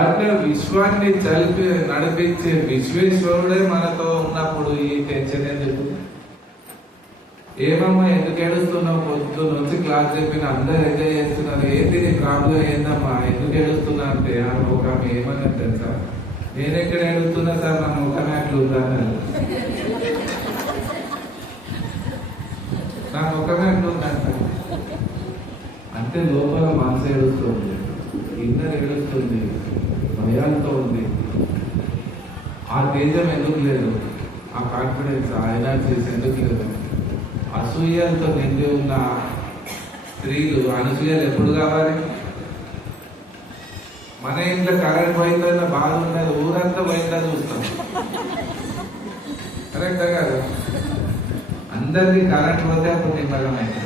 అట్లా విశ్వాన్ని నడిపించే విశ్వేశ్వరుడే మనతో ఉన్నప్పుడు ఈ టెన్షన్ ఎందుకు? ఏమమ్మా ఎందుకు ఏడుస్తున్నావు? పొద్దు నుంచి క్లాస్ చెప్పిన అందరు ఎంజాయ్ చేస్తున్నారు, ఏంటి నీ ప్రాబ్లం ఏందమ్మా, ఎందుకు ఏడుస్తున్నా అంటే ఆ ఒక ఆమె ఏమన్నా తెలుసా, నేనెక్కడ ఏడుస్తున్నా సార్ నా ముఖం అట్లు ఉందన్నారు. నా ముఖమే అట్లు ఉందంట. అంటే లోపల మనసు ఏడుస్తుంది, ఇన్నర్ ఏడుస్తుంది, భయాలతో ఉంది. ఆ తేజం ఎందుకు లేదు? ఆ కాన్ఫిడెన్స్, ఆ ఎనర్జీస్ ఎందుకు లేదు? అసూయలతో నిండి ఉన్న స్త్రీలు అనసూయలు ఎప్పుడు కావాలి? మన ఇంట్లో కరెంట్ పోయిందన్న బాధ ఉన్నది, ఊరంతా పోయిందా చూస్తాం. కరెక్టా కాదు? అందరికీ కరెంట్ పోతే అప్పుడు నిమ్మలమైంది,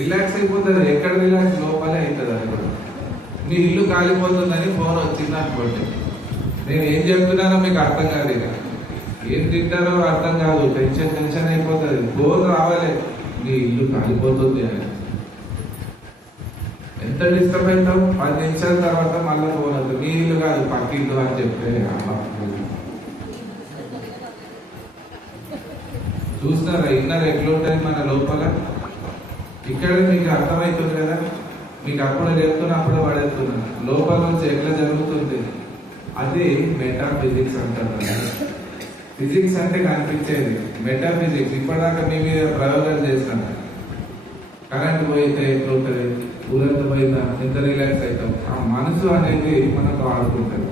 రిలాక్స్ అయిపోతుంది. ఎక్కడ రిలాక్స్? లోపలే అవుతుంది. అది కూడా మీ ఇల్లు కాలిపోతుందని ఫోన్ వచ్చింది అనుకోండి, నేను ఏం చెప్తున్నానో మీకు అర్థం కాదు, ఇక ఏం తింటారో అర్థం కాదు, టెన్షన్ అయిపోతుంది. ఫోన్ రావాలి, మీ ఇల్లు కాలిపోతుంది అని. ఎంత డిస్టర్బ్ అవుతావు? 10 నిమిషాల తర్వాత మళ్ళీ ఫోన్ అవుతుంది, మీ ఇల్లు కాదు పక్క ఇల్లు అని చెప్తే చూస్తారా ఇన్నర్ ఎట్లుంటుంది మన లోపల? ఇక్కడ మీకు అర్థమవుతుంది కదా, మీకు అప్పుడు చెప్తున్నప్పుడు పడేస్తున్నాను లోపల నుంచి ఎట్లా జరుగుతుంది. అది మెటాఫిజిక్స్ అంటారు. ఫిజిక్స్ అంటే కనిపించేది, మెటాఫిజిక్స్ ఇప్పటిదాకా మీ మీద ప్రయోగాలు చేస్తాను. కరెంట్ పోయితే ఎట్లుంటుంది, ఊరంతా పోయిందా ఎంత రిలాక్స్ అవుతాం. ఆ మనసు అనేది మనకు ఆడుకుంటుంది.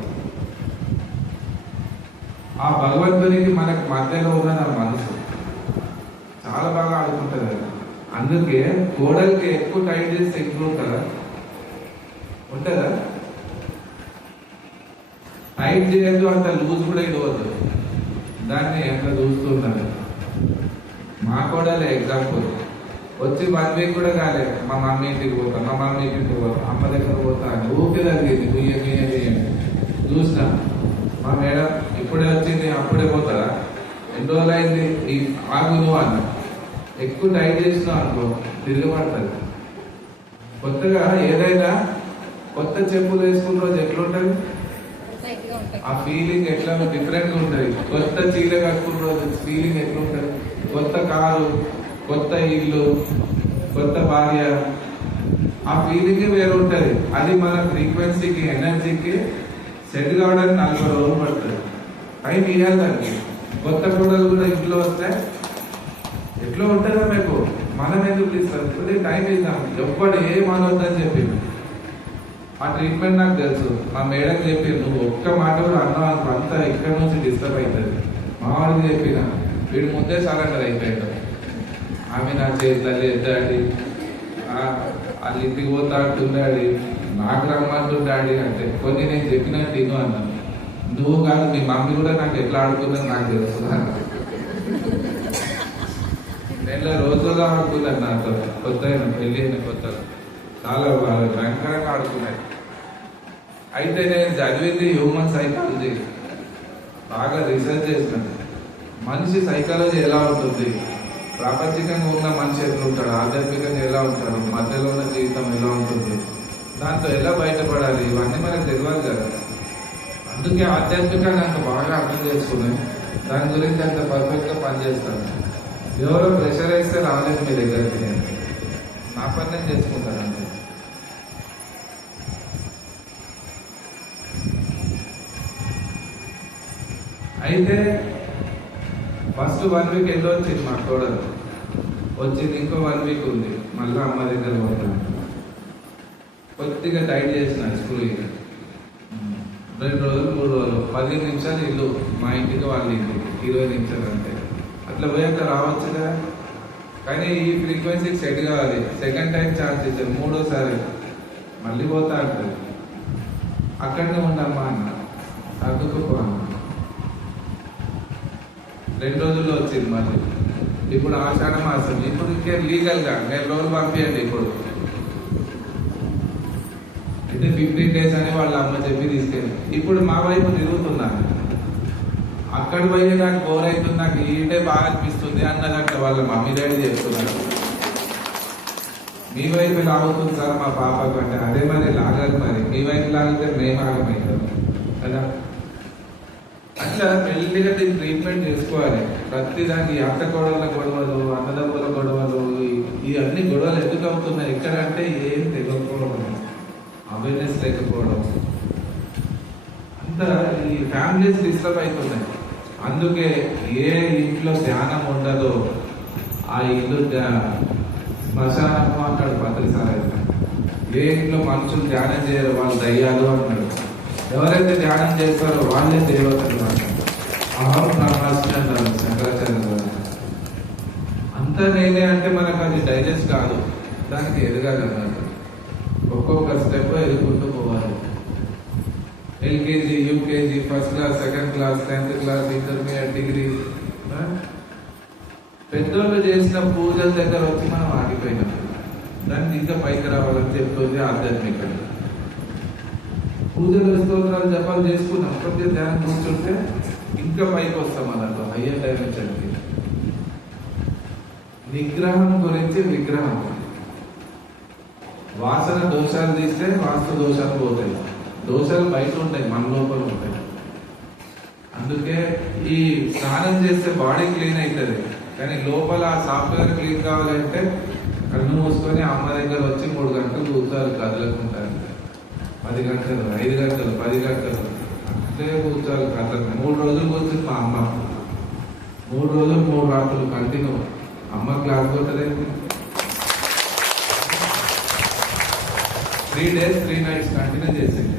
ఆ భగవంతునికి మనకు మధ్యలో ఉన్నది ఆ మనసు చాలా బాగా ఆడుకుంటుంది. అందుకే కోడలికి ఎక్కువ టైట్ చేస్తే ఎక్కువ ఉంటుందా? టైట్ చేయదు, అంత లూజ్ కూడా ఇవ్వద్దు. దాన్ని ఎంత చూస్తున్నారు. మా కోడలే ఎగ్జాంపుల్, వచ్చి 1 వీక్ కూడా కాలే, మా మమ్మీ ఇంటికి పోతాను, మా మమ్మీ ఇంటికి పోతాను, అమ్మ దగ్గర పోతాను, ఊపిరి తగ్గింది. బియ్యం చూసినా మా మేడం ఇప్పుడే వచ్చింది, అప్పుడే పోతారా, ఎన్ని రోజులు అయింది, ఆగు నువ్వు అన్న. ఎక్కువ టైట్ చేసినావు అనుకో తిరగబడుతుంది. కొత్తగా ఏదైనా కొత్త చెప్పులు వేసుకున్న రోజు ఎట్లుంటుంది, ఆ ఫీలింగ్ ఎట్లా డిఫరెంట్గా ఉంటుంది. కొత్త చీర కట్టుకున్న రోజు ఫీలింగ్ ఎట్లుంటుంది. కొత్త కారు, కొత్త ఇల్లు, కొత్త భార్య, ఆ ఫీలింగ్ వేరు ఉంటుంది. అది మన ఫ్రీక్వెన్సీకి, ఎనర్జీకి సెట్ కావడానికి 40 రోజులు పడుతుంది. టైం ఇవ్వాలి దానికి. కొత్త కూడలు కూడా ఇంట్లో వస్తే ఎట్లా ఉంటుందా మీకు? మనం ఎందుకు ఇస్తాం? కొద్దిగా టైం ఇద్దాం. ఎవ్వడు ఏం అనొద్దని చెప్పింది. ఆ ట్రీట్మెంట్ నాకు తెలుసు. మా మేడం చెప్పి నువ్వు ఒక్క మాట కూడా అన్నావు అంతా ఇక్కడ నుంచి డిస్టర్బ్ అవుతుంది. మా వాడికి చెప్పిన వీడు ముందే సరెండర్ అయిపోయాడు. ఆమె నా చేతులు ఎద్దాడి, వాళ్ళ ఇంటికి పోతా అంటుండాడి, నాకు రమ్మంటుండాడి అంటే కొన్ని నేను చెప్పినట్టు తిను అన్నాను. నువ్వు కాదు మీ మమ్మీ కూడా నాకు ఎట్లా ఆడుకుందని నాకు తెలుసు. నెల రోజుల్లో ఆడుకున్నారు నాతో. కొత్త పెళ్ళి అయిన కొత్తగా చాలా భయంకరంగా ఆడుకున్నాయి. అయితే నేను చదివింది హ్యూమన్ సైకాలజీ, బాగా రీసెర్చ్ చేసినాను. మనిషి సైకాలజీ ఎలా ఉంటుంది, ప్రాపంచికంగా ఉన్న మనిషి ఎట్లా ఉంటాడు, ఆధ్యాత్మికంగా ఎలా ఉంటాడు, మధ్యలో ఉన్న జీవితం ఎలా ఉంటుంది, దాంతో ఎలా బయటపడాలి, ఇవన్నీ మనకు తెలియాలి కదా. అందుకే ఆధ్యాత్మికంగా అంత బాగా అర్థం చేసుకున్నాను. దాని గురించి అంత పర్ఫెక్ట్గా పనిచేస్తాను. ఎవరో ప్రెషర్ వేస్తే రాలేదు మీ దగ్గరికి. నేను నా పని నేను చేసుకుంటాను అంతే. అయితే ఫస్ట్ 1 వీక్ ఎన్నో వచ్చింది మా కోడలు వచ్చింది. ఇంకో 1 వీక్ ఉంది, మళ్ళీ అమ్మ దగ్గర పోతాను. కొద్దిగా టైట్ చేసిన స్కూల్కి 2 రోజులు 3 రోజులు 15 నిమిషాలు ఇల్లు, మా ఇంటికి వాళ్ళ ఇంటికి 20 నిమిషాలు అంతే. అట్లా పోయాక రావచ్చు కదా. కానీ ఈ ఫ్రీక్వెన్సీకి సెట్ కావాలి. సెకండ్ టైం ఛార్జ్ ఇచ్చారు, 3వసారి మళ్ళీ పోతా అంటారు. అక్కడనే ఉండమ్మా అన్న, సర్దుకుపో అన్న. 2 రోజుల్లో వచ్చింది మళ్ళీ. ఇప్పుడు ఆషాఢ మాసం, ఇప్పుడు ఇంకే లీగల్గా 4 రోజులు పంపించండి. ఇప్పుడు అయితే 15 days అని వాళ్ళ అమ్మ చెప్పి తీసుకెళ్ళి ఇప్పుడు మా వైపు తిరుగుతున్నాను. అక్కడ పోయి నాకు బోర్ అవుతుంది, నాకు ఈడే బాగా అనిపిస్తుంది అన్నదంట వాళ్ళ మమ్మీ డాడీ చెప్తున్నారు. మీ వైపు లాగుతుంది సార్ మా పాపకు అంటే అదే మరి లాగాలి, మరి మీ వైపు లాగితే మేము ఆగమవుతాం కదా. అట్లా మెల్లిగా దీన్ని ట్రీట్మెంట్ చేసుకోవాలి. ప్రతిదానికి అత్త గొడవల గొడవలు, అన్నదమ్ముల గొడవలు, ఈ అన్ని గొడవలు ఎందుకు అవుతున్నాయి ఎక్కడ అంటే ఏం తెలియకపోవడం, అవేర్నెస్ లేకపోవడం, అంతా ఈ ఫ్యామిలీస్ డిస్టర్బ్ అవుతున్నాయి. అందుకే ఏ ఇంట్లో ధ్యానం ఉండదో ఆ ఇల్లు శ్మశానము అంటాడు పత్రిసారి. ఏ ఇంట్లో మనుషులు ధ్యానం చేయరు వాళ్ళు దయ్యాలు అంటాడు. ఎవరైతే ధ్యానం చేస్తారో వాళ్ళే దేవతలు అంటారు. అహం బ్రహ్మాస్మి అంటారు శంకరాచార్య. అంతా నేనే అంటే మనకు అది డైజెస్ట్ కాదు, దానికి ఎదగాలి అన్నట్టు. ఒక్కొక్క స్టెప్ ఎదుగుకుంటూ పోవాలి. LKG, UKG, first class, second class, 10th class, intermediate, degree. పెద్దోళ్ళు చేసిన పూజల దగ్గర వచ్చి మనం ఆగిపోయినాం. దానికి ఇంకా పైకి రావాలని చెప్తుంది ఆధ్యాత్మికంగా. పూజలు, స్తోత్రాలు, జపాలు చేసుకున్నాం, కొద్దిగా ధ్యానం కూర్చుంటే ఇంకా పైకి వస్తాం అన్నట్టు హయ్యర్ డైమెన్షన్కి. నిగ్రహం గురించి విగ్రహం. వాసన దోషాలు తీస్తే వాస్తు దోషాలు పోతాయి. దోషాలు బయట ఉంటాయి, మన లోపల ఉంటాయి. అందుకే ఈ స్నానం చేస్తే బాడీ క్లీన్ అవుతుంది, కానీ లోపల ఆ సాఫ్ట్వేర్ క్లీన్ కావాలంటే కన్ను మూసుకొని అమ్మ దగ్గర వచ్చి 3 గంటలు కూర్చోవాలి కదలకుంటారు. 10 గంటలు, 5 గంటలు, 10 గంటలు అంతే కూర్చోవాలి కదలకు. 3 రోజులు కూర్చుంది మా అమ్మ. 3 రోజులు 3 రాత్రులు కంటిన్యూ. అమ్మ క్లాస్ కొట్టలేదు. 3 days 3 nights కంటిన్యూ చేసింది.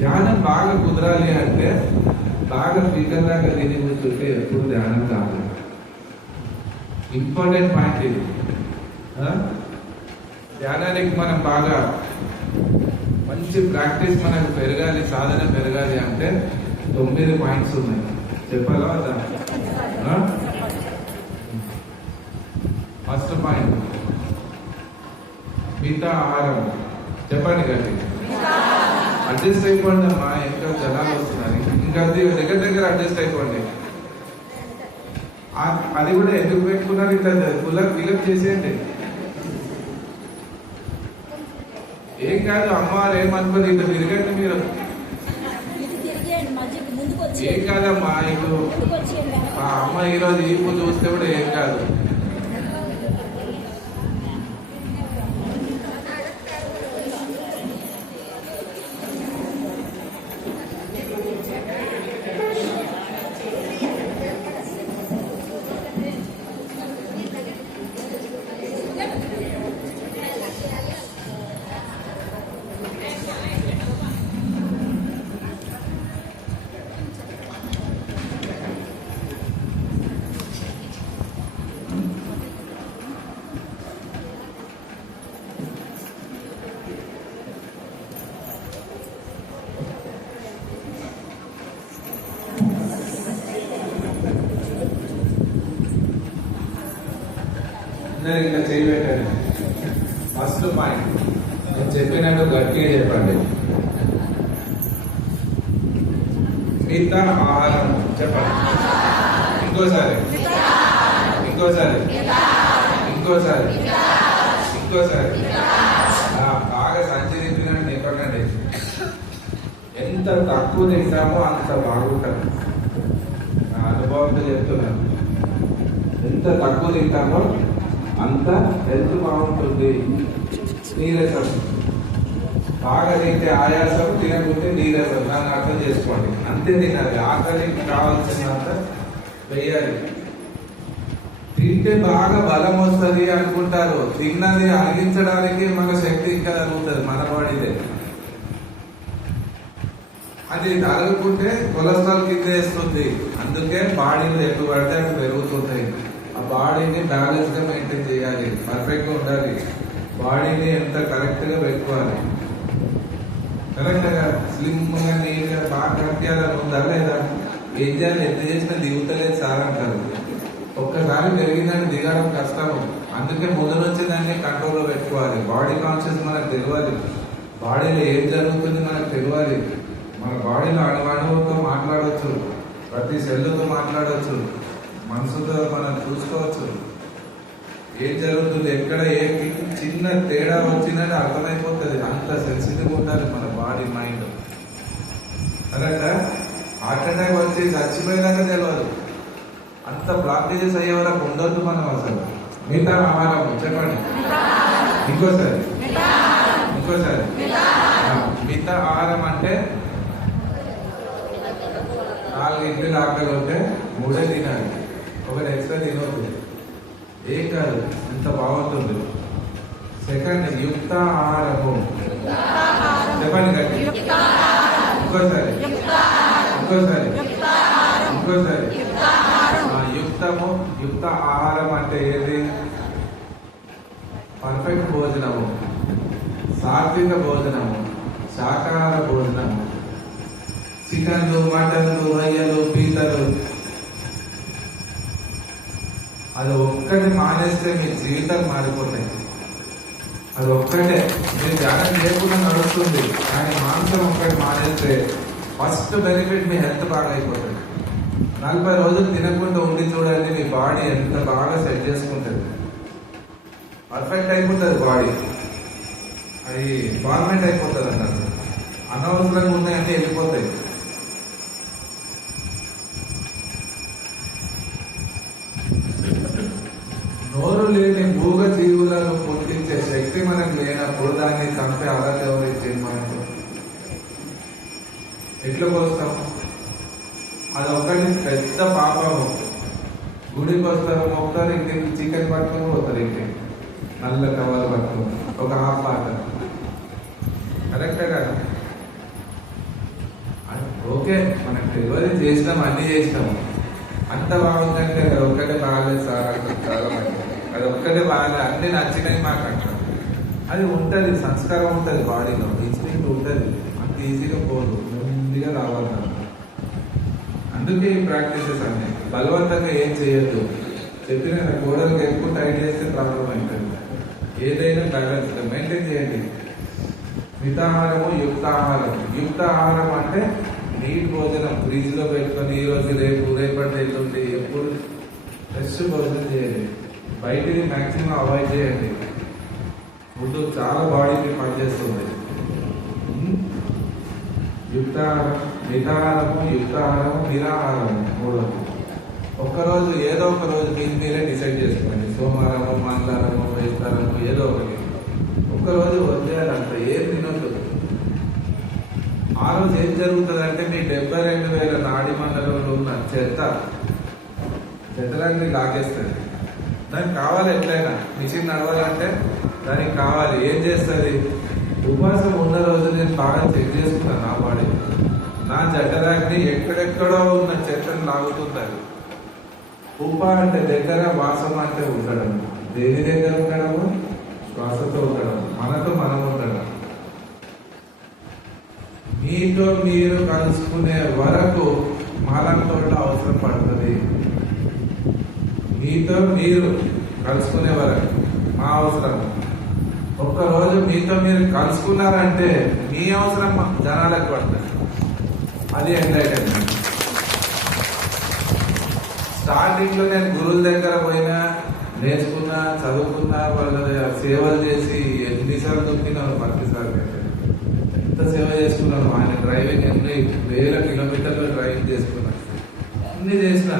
ధ్యానం బాగా కుదరాలి అంటే బాగా ఫిగర్ దాకా తిని కూర్చుంటే ఎప్పుడు ధ్యానం కాదు. ఇంపార్టెంట్ పాయింట్ ఇది. ధ్యానానికి మనం బాగా మంచి ప్రాక్టీస్ మనకు పెరగాలి, సాధన పెరగాలి అంటే 9 పాయింట్స్ ఉన్నాయి. చెప్పాలా? ఫస్ట్ పాయింట్ మిగతా ఆహారం. చెప్పండి గట్టి. అడ్జస్ట్ అయిపోండి అమ్మా, ఇంకా జనాలు వస్తున్నారు. ఇంకా దగ్గర అడ్జస్ట్ అయిపోండి. అది కూడా ఎందుకు పెట్టుకున్నారు? ఇట్లా కూలర్ ఫిలప్ చేసేయండి. ఏం కాదు, అమ్మవారు ఏమనుకోదు. ఇట్లా తిరగండి మీరు. ఏం కాదమ్మా, ఇప్పుడు మా అమ్మ ఈరోజు ఈపు చూస్తే కూడా ఏం కాదు. ఇంకా చేయబెట్టండి. ఫస్ట్ పాయింట్ నేను చెప్పినట్టు గట్టిగా చెప్పండి. మిగతా ఆహారం చెప్పండి. ఇంకోసారి ఇంకోసారి ఇంకోసారి ఇంకోసారి బాగా సంచి తింటున్నాడు చెప్పకండి. ఎంత తక్కువ తింటామో అంత బాగుంటుంది. నా అనుభవంతో చెప్తున్నాను. ఎంత తక్కువ తింటామో అంత హెల్త్ బాగుంటుంది. నీరసం బాగా తింటే ఆయాసం, తినకుంటే నీరసం. దాన్ని అర్థం చేసుకోండి. అంతే తినాలి. ఆకలికి కావాల్సినంత వేయాలి. తింటే బాగా బలం వస్తుంది అనుకుంటారు. తిన్నది అరిగించడానికి మన శక్తి ఇంకా జరుగుతుంది మన బాడీదే. అది అరగకుంటే కొలెస్ట్రాల్ కింద వేస్తుంది. అందుకే బాడీలో ఎప్పుడు పడితే అవి పెరుగుతుంటాయి. ఆ బాడీని బ్యాలెన్స్ గా మెయింటైన్ చేయాలి, పర్ఫెక్ట్ గా ఉండాలి. బాడీని ఎంత కరెక్ట్ గా పెట్టుకోవాలి. కరెక్ట్ గా స్లిమ్ గా నీట్ గా బాగా కట్టేయాలని ఉందా లేదా? ఏం చేయాలి? ఎంత చేసినా దిగుతలేదు సార్ అంటారు. ఒక్కసారి పెరిగిందని దిగడం కష్టము. అందుకే ముందు నుంచి దాన్ని కంట్రోల్లో పెట్టుకోవాలి. బాడీ కాన్షియస్ మనకు తెలియాలి. బాడీలో ఏం జరుగుతుంది మనకు తెలియాలి. మన బాడీలో అణువుతో మాట్లాడవచ్చు, ప్రతి సెల్లుతో మాట్లాడవచ్చు, మనసుతో మనం చూసుకోవచ్చు. ఏం జరుగుతుంది, ఎక్కడ ఏ చిన్న తేడా వచ్చిందని అర్థమైపోతుంది. అంత సెన్సిటివ్ ఉండాలి మన బాడీ మైండ్. కరెక్టా? హార్ట్ అటాక్ వచ్చి చచ్చిపోయినాక తెలియదు. అంత బ్లాకేజెస్ అయ్యే వరకు ఉండొద్దు మనం అసలు. మిగతా ఆహారం చెప్పండి ఇంకోసారి. మిగతా ఆహారం అంటే 4 ఇడ్లీ ఆకలి ఉంటే 3 తినాలి, ఒకటి ఎక్స్ట్రా తినవద్దు. ఏం కాదు, ఇంత బాగుంటుంది. సెకండ్ యుక్త ఆహారము. చెప్పండి గట్టి. ఇంకోసారి. యుక్త ఆహారం అంటే ఏది? పర్ఫెక్ట్ భోజనము, సాత్విక భోజనము, శాకాహార భోజనము. చికెన్లు, మటన్లు, రొయ్యలు, పీతలు అది ఒక్కటి మానేస్తే మీ జీవితాలు మారిపోతాయి. అది ఒక్కటే మీరు ధ్యానం చేయకుండా నడుస్తుంది, కానీ మాంసం ఒక్కటి మానేస్తే ఫస్ట్ బెనిఫిట్ మీ హెల్త్ బాగా అయిపోతుంది. 40 రోజులు తినకుండా ఉండి చూడండి, మీ బాడీ ఎంత బాగా సెట్ చేసుకుంటుంది. పర్ఫెక్ట్ అయిపోతుంది బాడీ, అది ఫార్మేట్ అయిపోతుంది అన్నట్టు. అనవసరంగా ఉన్నాయన్నీ వెళ్ళిపోతాయి. నోరు లేని మూగ జీవులను పుట్టించే శక్తి మనకు లేనప్పుడు దాన్ని చంపే అర్హత ఎవరు ఇచ్చేది మనకు? ఎట్లా పోస్తాం? అది ఒకటి పెద్ద పాపము. గుడికి వస్తారు, మొక్కుతారు, ఇంటికి చికెన్ పట్టుకొని పోతారు, ఇంటికి నల్ల కవర్ పట్టుకొని ఒక హాఫ్ పాట. కరెక్టే కదా? ఓకే, మనకు ఎవరు చేసినాం, అన్ని చేసినాము, అంత బాగుందంటే అది ఒక్కటే బాగాలేదు సార్ అంటారు చాలా మంది. అది ఒక్కటే బాగాలేదు, అన్ని నచ్చినాయి మాకు అంటారు. అది ఉంటుంది, సంస్కారం ఉంటుంది బాడీలో, ఇన్స్టింక్ట్ ఉంటుంది. అంత ఈజీగా పోదు, ముందుగా రావాలన్నారు. అందుకే ఈ ప్రాక్టీసెస్ అన్నీ బలవంతంగా ఏం చేయొద్దు. చెప్పిన గోడలకు ఎక్కువ టైట్ చేస్తే ప్రాబ్లం అవుతుంది. ఏదైనా బ్యాలెన్స్ మెయింటైన్ చేయండి. మితాహారము, యుక్తాహారం. యుక్తాహారం అంటే నీట్ భోజనం, ఫ్రిడ్జ్ లో పెట్టుకొని ఈ రోజు రేపు, రేపటి ఎల్లుండి ఎప్పుడు ఫ్రెష్ భోజనం చేయండి. బయటిది మ్యాక్సిమం అవాయిడ్ చేయండి. ఫుడ్ చాలా బాడీకి పనిచేస్తుంది. యుక్తాహారం, మితాహారము, యుక్తాహారము, నిరాహారము. 3. ఒక్కరోజు ఏదో ఒక రోజు మీరే డిసైడ్ చేసుకోండి. సోమవారము, మంగళవారము, బేస్తారము, ఏదో ఒకటి ఒక్కరోజు వదిలేయాలంట, ఏం తినొద్దు. ఆ రోజు ఏం జరుగుతుంది అంటే మీ 72,000 నాడి మండలంలో ఉన్న చెత్తలన్నీ లాగేస్తుంది. దానికి కావాలి, ఎట్లయినా మిషన్ నడవాలంటే దానికి కావాలి. ఏం చేస్తుంది? ఉపవాసం ఉన్న రోజు నేను బాగా చెక్ చేసుకున్నాను నా బాడీ, నా జఠరాగ్ని ఎక్కడెక్కడో ఉన్న చెత్తను లాగుతుంది. ఉప అంటే దగ్గర, వాసం అంటే ఉండడం. దేని దగ్గర ఉండడము? శ్వాసతో ఉండడం, మనతో మనం ఉండడం. మీతో మీరు కలుసుకునే వరకు మలంతో అవసరం పడుతుంది. మీతో మీరు కలుసుకునే వరకు మా అవసరం. ఒక్కరోజు మీతో మీరు కలుసుకున్నారంటే మీ అవసరం జనాలకు పడుతుంది. అది ఎంటర్టైన్మెంట్. స్టార్టింగ్ లో నేను గురువుల దగ్గర పోయినా, నేర్చుకున్నా, చదువుకున్నా, వాళ్ళు సేవలు చేసి ఎన్నిసార్లు దొరికినాను. 10 సార్లు ఎంత సేవ చేసుకున్నాను. ఆయన డ్రైవింగ్ ఎన్ని వేల కిలోమీటర్లు డ్రైవింగ్ చేసుకున్నాను, అన్ని చేసిన.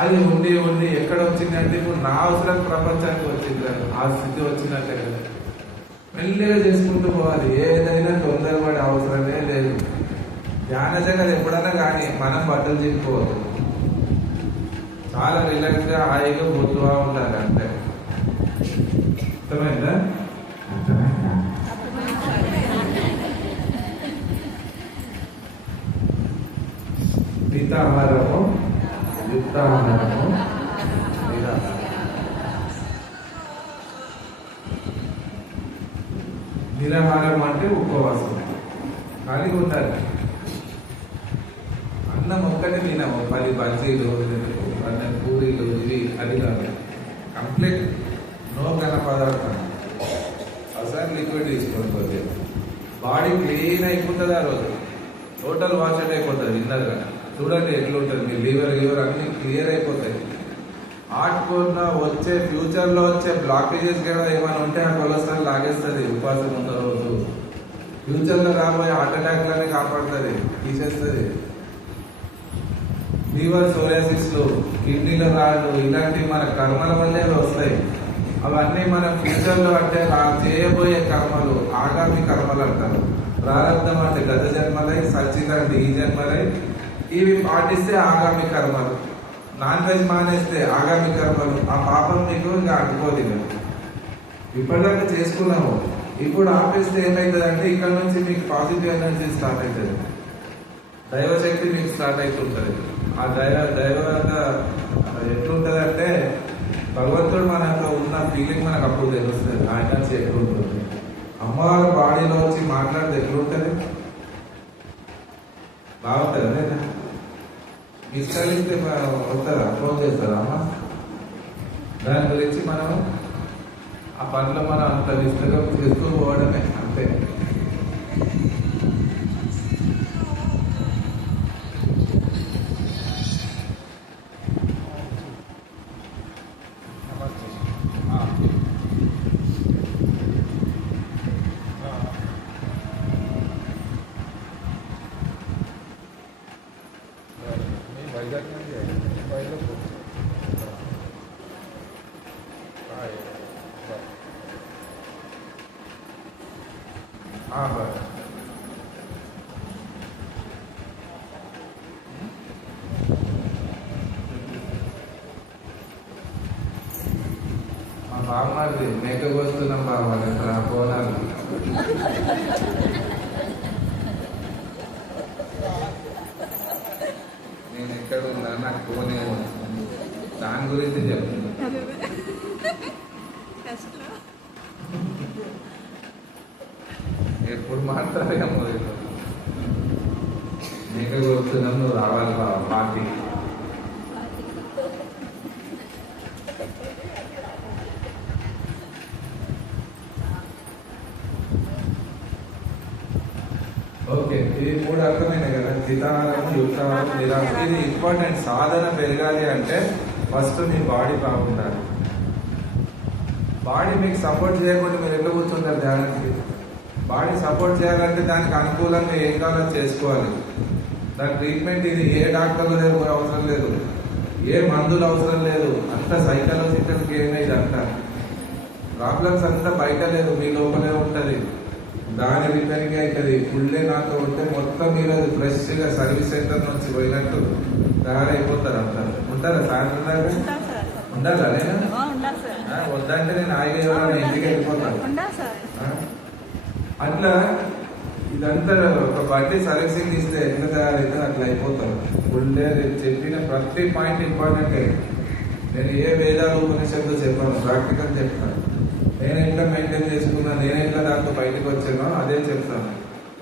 అది ఉండి ఉండి ఎక్కడ వచ్చిందంటే ఇప్పుడు నా అవసరం ప్రపంచానికి వచ్చింది. ఆ స్థితి వచ్చినట్టే కదా. మెల్లిగా చేసుకుంటూ పోవాలి. ఏదైనా తొందరపడే అవసరమే లేదు. ధ్యాన జగత్ ఎప్పుడైనా కానీ మనం బట్టలు చెప్పుకోవద్దు. చాలా రిలాక్స్ గా హాయిగా పోతూ ఉండాలి. అంటే అర్థమైందా? మితాహారము, యుక్తాహారము, నిరాహారం. నిరాహారం అంటే ఉపవాసం, ఖాళీగా ఉండాలి. అన్నం ఒక్కటే తినము, 10 బజ్జీలు, 12 పూరీలు, ఇవి అది కాదు. కంప్లీట్ నో ఘన పదార్థం. అసలు లిక్విడ్ తీసుకోకపోతే బాడీ క్లీన్ అయిపోతుంది. ఆ రోజు టోటల్ వాష్ అయిపోతుంది. విన్నర్ చూడండి ఎట్లుంటుంది. మీ లివర్ అన్ని క్లియర్ అయిపోతాయి. ఆటకుండా వచ్చే ఫ్యూచర్ లో వచ్చే బ్లాకేజెస్ కూడా ఏమైనా ఉంటే ఆ కొలెస్ట్రాల్ లాగేస్తుంది ఉపవాసం ఉన్న రోజు. ఫ్యూచర్ లో రాబోయే హార్ట్ అటాక్ లని కాపాడుతుంది, తీసేస్తుంది. లివర్ సోరియాసిస్ లు, కిడ్నీలో రాళ్ళు, ఇలాంటివి మన కర్మల వల్లే వస్తాయి. అవన్నీ మనం ఫ్యూచర్ లో అంటే చేయబోయే కర్మలు ఆగామి కర్మలు అంటారు. ప్రారంభం అంటే గత జన్మలై, సచ్చిత అంటే ఈ జన్మలై. ఇవి పాటిస్తే ఆగామి కర్మలు. నాన్ వెజ్ మానేస్తే ఆగామి కర్మలు. ఆ పాపం మీకు ఇంకా అంటుకోదు. ఇప్పటిదాకా చేసుకున్నాము, ఇప్పుడు ఆపేస్తే ఏమవుతుంది అంటే ఇక్కడ నుంచి మీకు పాజిటివ్ ఎనర్జీ స్టార్ట్ అవుతుంది, దైవశక్తి మీకు స్టార్ట్ అవుతుంటుంది. ఆ దైవంగా ఎట్లుంటుంది అంటే భగవంతుడు మనలో ఉన్న ఫీలింగ్ మనకు అప్పుడు తెలుస్తుంది. ఆయన నుంచి ఎట్లుంటుంది, అమ్మవారి బాడీలో వచ్చి మాట్లాడితే ఎట్లుంటుంది, బాగుంటుంది లేదా? ఇష్టలిస్తే వస్తారా, ఫోన్ చేస్తారా అమ్మ? దాని గురించి మనం ఆ పనిలో మనం అంత నిష్టగా చేస్తూ పోవడమే, అంతే. బాగున్నది మేకప్ వస్తున్నాం బాగుంది అసలు ఆ బోనాలు. నేను ఎక్కడ ఉన్నా నాకు ఫోన్ దాని గురించి చెప్తున్నా. ఎప్పుడు మాట్లాడేమో మేకప్ వస్తున్నాం, నువ్వు రావాలి పార్టీ. ఓకే, ఇది మూడు అర్థమైనాయి కదా, స్థితాహారం, యుక్తాహారం, నిరాహారం. ఇది ఇంపార్టెంట్. సాధన పెరగాలి అంటే ఫస్ట్ మీ బాడీ బాగుండాలి. బాడీ మీకు సపోర్ట్ చేయకుండా మీరు ఎట్లా కూర్చుంటారు ధ్యానానికి? బాడీ సపోర్ట్ చేయాలంటే దానికి అనుకూలంగా ఏం కావాలో చేసుకోవాలి. దాని ట్రీట్మెంట్ ఇది ఏ డాక్టర్లు లేదు అవసరం లేదు, ఏ మందులు అవసరం లేదు. అంత సైకలాజికల్ గేమ్ ఇది. అంతా ప్రాబ్లమ్స్ అంతా బయట లేదు, మీ లోపలే ఉంటుంది. దాని రిపేరింగ్ అవుతుంది. ఫుల్లే నాతో ఉంటే మొత్తం మీరు అది ఫ్రెష్ గా సర్వీస్ సెంటర్ నుంచి పోయినట్టు తయారైపోతారు. అంతా ఉంటారా? సాయంత్రం దాకా ఉండాలా? నేను వద్దంటే నేను ఆగిన ఇంటికి వెళ్ళిపోతాను. అట్లా ఇదంతా ఒక బండి సర్వీసింగ్ ఇస్తే ఎట్లా తయారైతే అట్లా అయిపోతారు. ఫుల్లే చెప్పిన ప్రతి పాయింట్ ఇంపార్టెంట్. నేను ఏ వేదాలు ఉపనిషత్తు చెప్పాను, ప్రాక్టికల్ చెప్తాను. నేను ఎట్లా మెయింటైన్ చేసుకున్నా, నేను ఎట్లా దాంట్లో బయటకు వచ్చానో అదే చెప్తాను.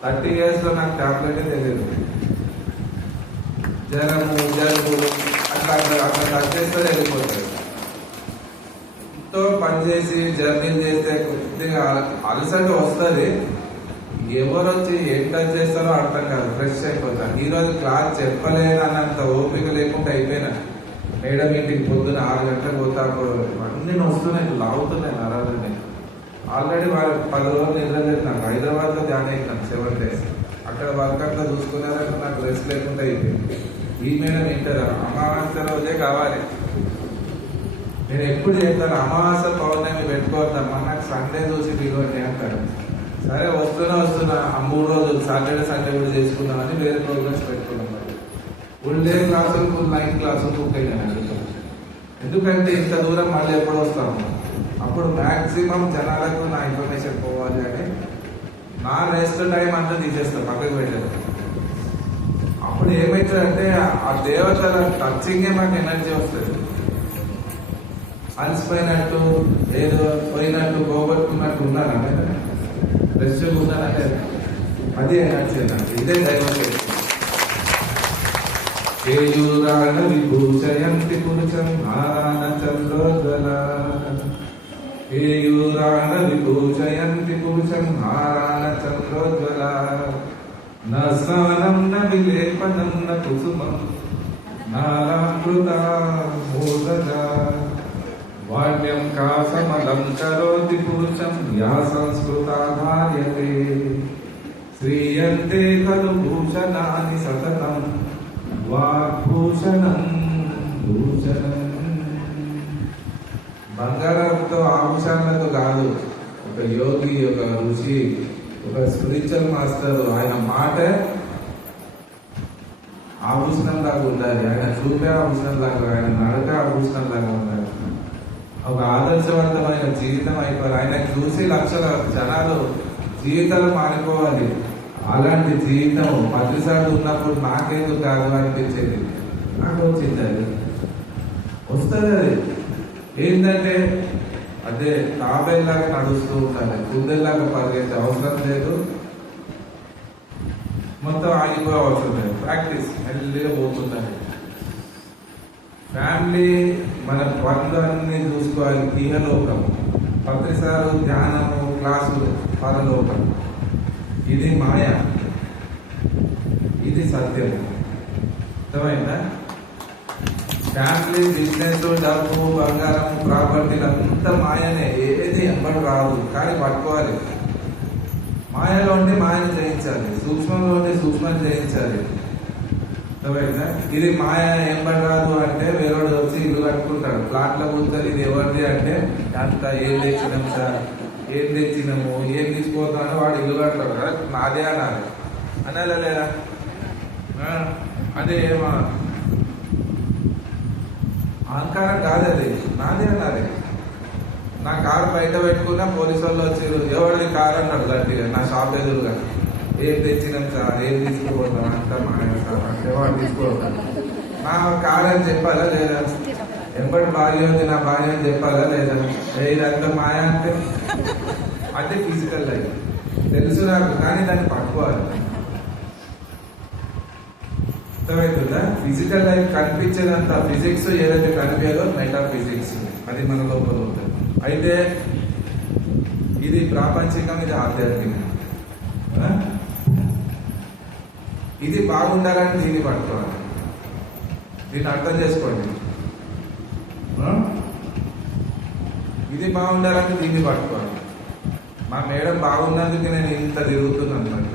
30 years లో నాకు టాబ్లెటే తెలియదు. జలుబు అట్లా అట్లా టచ్ చేస్తే వెళ్ళిపోతుంది. ఎంతో పనిచేసి జర్నీలు చేస్తే కొద్దిగా అలసట వస్తుంది. ఎవరు వచ్చి ఏం టచ్ చేస్తారో అర్థం కాదు, ఫ్రెష్ అయిపోతాను. ఈరోజు క్లాస్ చెప్పలేదన్నంత ఓపిక లేకుండా అయిపోయినా. మేడం ఇంటికి పొద్దున 6 గంటలకు పోతా, అన్నీ వస్తున్నాయి, లాగుతున్నాయి నరాలని. ఆల్రెడీ వాళ్ళు 10 రోజులు నిద్రలేదు. నాకు హైదరాబాద్లో జాయిన్ అయినాను 7 days. అక్కడ వర్క్ అంతా చూసుకున్నారంటే నాకు రెస్ట్ లేకుండా అయిపోయింది. ఈ మేడం ఇంటారు అమావాస్య రోజే కావాలి. నేను ఎప్పుడు చెప్తాను అమావాస్య పౌర్ణమి పెట్టుకోవద్దమ్మా, నాకు సండే చూసి పిలవండి అంటారు. సరే వస్తున్నా ఆ 3 రోజులు సాటర్డే సండే కూడా చేసుకుందామని వేరే ప్రోగ్రామ్స్ పెట్టుకున్నాం. ఫుల్ డే క్లాసులు, ఫుల్ నైట్ క్లాసులు బుక్ అయినాయి. ఎందుకంటే ఇంత దూరం మళ్ళీ ఎప్పుడు వస్తాము? అప్పుడు మ్యాక్సిమం జనాలకు నా ఇన్ఫర్మేషన్ పోవాలి అని నా రెస్ట్ టైం అంతా తీసేస్తాను, పక్కకు పెట్టాను. అప్పుడు ఏమవుతుందంటే ఆ దేవతల టచింగే మాకు ఎనర్జీ వస్తుంది. అలసిపోయినట్టు, ఏదో పోయినట్టు, పోగొట్టుకున్నట్టు ఉన్నారా? ఫ్రెష్ ఉన్నానంటే అది ఎనర్జీ నాకు. ఇదే దైవశక్తి. కేయూరాణ విభూషయంతి పురుషం నారాయణ చంద్రోజ్వల. కేయూరాణ విభూషయంతి పురుషం నారాయణ చంద్రోజ్వల. న స్నానం న విలేపనం న కుసుమం నారామృత మోదజ. వాణ్యం కాసమలం కరోతి పురుషం యా సంస్కృతాధార్యతే శ్రీయంతే ఖలు భూషణాని సతతం వాగ్భూషణం భూషణం. బంగారంతో ఆభూషణలతో కాదు, ఒక యోగి, ఒక ఋషి, ఒక స్పిరిచువల్ మాస్టర్, ఆయన మాట ఆభూషణం లాగా ఉండాలి, ఆయన చూపే ఆభూషణం లాగా, ఆయన నడక ఆభూషణం లాగా ఉండాలి. ఒక ఆదర్శవంతమైన జీవితం అయిపోవాలి. ఆయన చూసి లక్షల జనాలు జీవితాలు మారిపోవాలి. అలాంటి జీవితం 10 సార్లు ఉన్నప్పుడు నాకేందుకు కాదు అనిపించేది. నాకు వచ్చింది, అది వస్తుంది. అది ఏంటంటే అదే తాబేలాగా నడుస్తూ ఉండాలి, కుందేలాగా పరిగెత్తే అవసరం లేదు, మొత్తం ఆగిపోయే అవసరం లేదు. ప్రాక్టీస్ మెల్లిగా పోతుండాలి. ఫ్యామిలీ మన పనులన్నీ చూసుకోవాలి. ఇహలోకం 10 సార్లు ధ్యానము క్లాసు పరలోకం. ఇది మాయ, ఇది సత్యం. అర్థమైందా? ఫ్యామిలీ, బిజినెస్, డబ్బు, బంగారం, ప్రాపర్టీలు అంతా మాయనే. ఏది ఎంబడి రాదు, కానీ పట్టుకోవాలి. మాయలో ఉంటే మాయను జయించాలి, సూక్ష్మంలో ఉంటే సూక్ష్మాన్ని జయించాలి. అర్థమైందా? ఇది మాయ ఎంబడి రాదు అంటే వేరేవాడు వచ్చి ఇల్లు కట్టుకుంటాడు, ప్లాట్లో కూర్చొని ఇది ఎవరిది అంటే అంత ఏం తెచ్చినాం సార్, ఏం తెచ్చినాము, ఏం తీసుకోతానో వాడు ఇల్లు కడతాడు కదా, నాదే అనాలి. అనాలా లేదా? అదే ఏమా అహంకారం కాదు, అది నాదే అనాలి. నా కారు బయట పెట్టుకున్నా పోలీసు వాళ్ళు వచ్చి ఎవరిది కారు అన్నాడు గట్టిగా నా షాప్ ఎదురుగా. ఏం తెచ్చినాం సార్, ఏం తీసుకుపోతాం అంతా మానే సార్ అంటే వాడు తీసుకోవద్దాం. నా కారు అని చెప్పాలా లేదా? ఎంబడి భార్య ఉంది, నా భార్య అని చెప్పాలా లేదా? ఇదంతా మాయ అంటే అదే ఫిజికల్ లైఫ్. తెలుసు నాకు, కానీ దాన్ని పట్టుకోవాలి. అర్థమవుతుందా? ఫిజికల్ లైఫ్ కనిపించేదంతా ఫిజిక్స్, ఏదైతే కనిపించదో మెటా ఫిజిక్స్, అది మన లోపల ఉంటుంది. అయితే ఇది ప్రాపంచికం, ఇది ఆధ్యాత్మికం. ఇది బాగుండాలని దీన్ని పట్టుకోవాలి. దీన్ని అర్థం చేసుకోండి. ఇది బాగుండాలని దీన్ని పట్టుకోవాలి. మా మేడం బాగున్నందుకు నేను ఇంత తిరుగుతున్నాను. మరి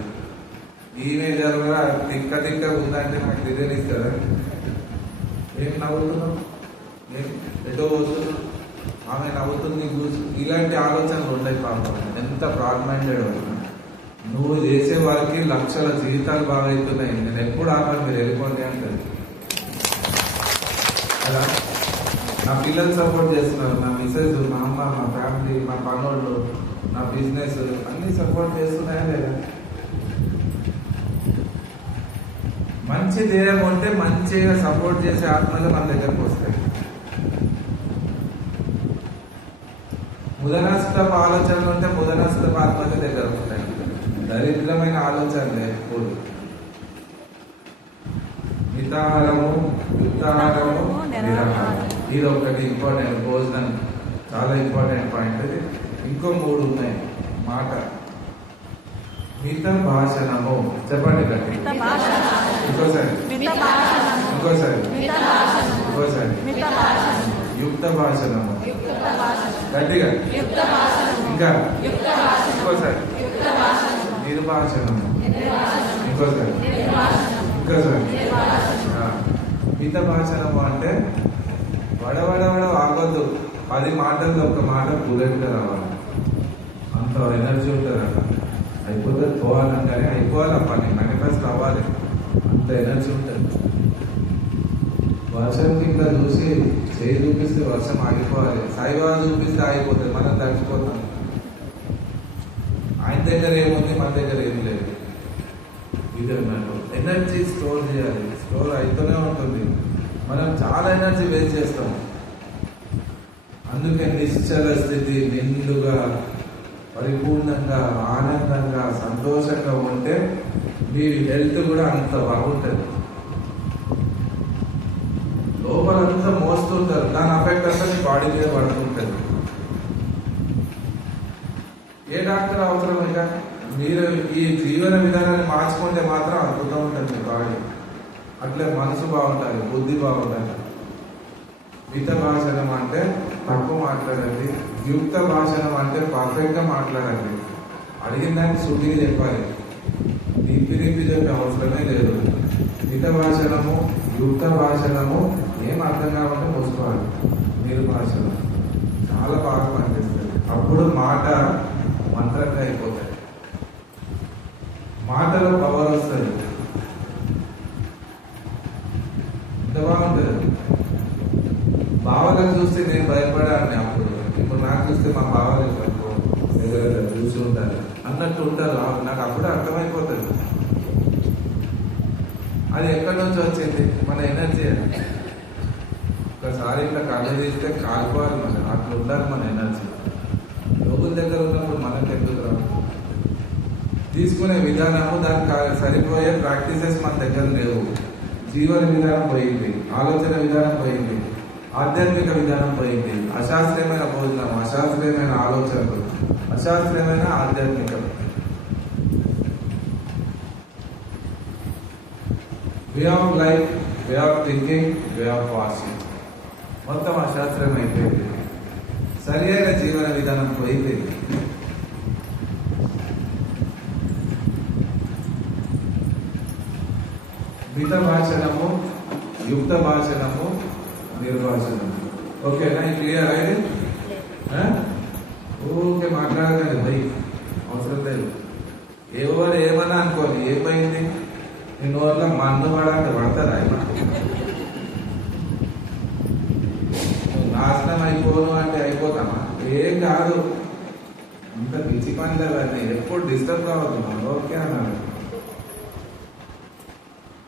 ఈమె జరుగుగా తిక్క తిక్క ఉందంటే నాకు తెలియనిస్తుందా? ఏం నవ్వుతున్నావు, ఎటో పోతున్నావు, ఆమె నవ్వుతుంది చూసి ఇలాంటి ఆలోచనలు ఉంటాయి. పాపం ఎంత బ్రాడ్ మైండెడ్ అవుతున్నా. నువ్వు చేసే వారికి లక్షల జీవితాలు బాగవుతున్నాయి. నేను ఎప్పుడు ఆపని, మీరు వెళ్ళిపోండి అంటారు కదా. నా పిల్లలు సపోర్ట్ చేస్తున్నారు, నా మిసెస్, మా అమ్మ, మా ఫ్యామిలీ, మా పనోళ్ళు, నా బిజినెస్ అన్ని సపోర్ట్ చేస్తున్నాయా లేదా? మంచి దేహం ఉంటే మంచిగా సపోర్ట్ చేసే ఆత్మలు మన దగ్గరకు వస్తాయి. ముదనస్తపు ఆలోచనలు ఉంటే ముదనస్తపు ఆత్మల దగ్గర ఉంటాయి. దరిద్రమైన ఆలోచనలే ఎప్పుడు. మితాహారము, యుక్తాహారము, నిరాహారం, ఇది ఒకటి ఇంపార్టెంట్. భోజనం చాలా ఇంపార్టెంట్ పాయింట్. అది ఇంకో 3 ఉన్నాయి. మాట మిత భాషణము, చెప్పండి గట్టి. ఇంకోసారి ఇంకోసారి ఇంకోసారి యుక్త భాషణము, గట్టిగా ఇంకా ఇంకోసారి నిర్భాషణము, ఇంకోసారి ఇంకోసారి. మిత భాషణము అంటే వడవడవడ ఆగొద్దు. 10 మాటల్లో ఒక మాట బుల్లెట్గా రావాలి. అంత ఎనర్జీ ఉంటుంది అక్కడ. అయిపోతుంది, పోవాలంటే అయిపోవాలి. ఆ పని మేనిఫెస్ట్ అవ్వాలి, అంత ఎనర్జీ ఉంటుంది. వర్షం కింద చూసి చేయి చూపిస్తే వర్షం ఆగిపోవాలి, సాయిబాబా చూపిస్తే ఆగిపోతుంది, మనం తడిచిపోతాం. ఆయన దగ్గర ఏముంది, మన దగ్గర ఏమి లేదు. ఇది అన్నట్టు ఎనర్జీ స్టోర్ చేయాలి. స్టోర్ అయితేనే ఉంటుంది. మనం చాలా ఎనర్జీ వేస్ట్ చేస్తాం. అందుకే నిశ్చల స్థితి, నిండుగా, పరిపూర్ణంగా, ఆనందంగా, సంతోషంగా ఉంటే మీ హెల్త్ కూడా అంత బాగుంటుంది. లోపలంతా మోస్తుంటారు, దాని అఫెక్ట్ అంతా మీ బాడీ మీద పడుతుంటుంది. ఏ డాక్టర్ అవసరం ఇక? మీరు ఈ జీవన విధానాన్ని మార్చుకుంటే మాత్రం అద్భుతం ఉంటుంది మీ బాడీ. అట్లే మనసు బాగుంటుంది, బుద్ధి బాగుంటుంది. మిత భాషణం అంటే తక్కువ మాట్లాడండి. యుక్త భాషణం అంటే పర్ఫెక్ట్గా మాట్లాడండి. అడిగిన దాన్ని శుద్ధిగా చెప్పాలి. నింపి చెప్పే అవసరమే లేదు. మిత భాషణము, యుక్త భాషణము ఏం అర్థం కావాలంటే మూసుకోవాలి. నిర్భాషణం చాలా బాగా పనిచేస్తుంది. అప్పుడు మాట మంత్రంగా అయిపోతాయి. మాటలో పవర్ వస్తుంది. ఎంత బాగుంటుంది. బావలకు చూస్తే నేను భయపడాను అప్పుడు. ఇప్పుడు నాకు చూస్తే మా బావలు చూసి ఉంటారు అన్నట్టు ఉంటారు. నాకు అప్పుడే అర్థమైపోతుంది అది ఎక్కడి నుంచి వచ్చింది. మన ఎనర్జీ అని ఒకసారి ఇట్లా కళ్ళు తీస్తే కాలిపోవాలి. మన అట్లా ఉండాలి మన ఎనర్జీ. లోపల దగ్గర ఉన్నప్పుడు మనకు ఎందుకు రాదు. తీసుకునే విధానము దానికి సరిపోయే ప్రాక్టీసెస్ మన దగ్గర లేవు. జీవన విధానం పోయింది, ఆలోచన విధానం పోయింది, ఆధ్యాత్మిక విధానం పోయింది. అశాస్త్రీయమైన భోజనం, అశాస్త్రీయమైన ఆలోచనలు, అశాస్త్రీయమైన ఆధ్యాత్మికత. Way of life, way of thinking, way of watching మొత్తం అశాస్త్రం అయిపోయింది. సరి అయిన జీవన విధానం పోయింది. మిత భాషణము, యుక్త భాషణము, నిర్భాషణము. ఓకేనా? క్లియర్ అయింది? ఓకే, మాట్లాడకండి భయ్, అవసరం లేదు. ఎవరు ఏమన్నా అనుకోని ఏమైంది. నీ నోట్లో మన్ను పడాలంటే పడతారా? నాశనం అయిపోను అంటే అయిపోతామా? ఏం కాదు. అంత పిచ్చి పని లేదండి. ఎప్పుడు డిస్టర్బ్ కావద్దు. ఓకే అన్నాడు.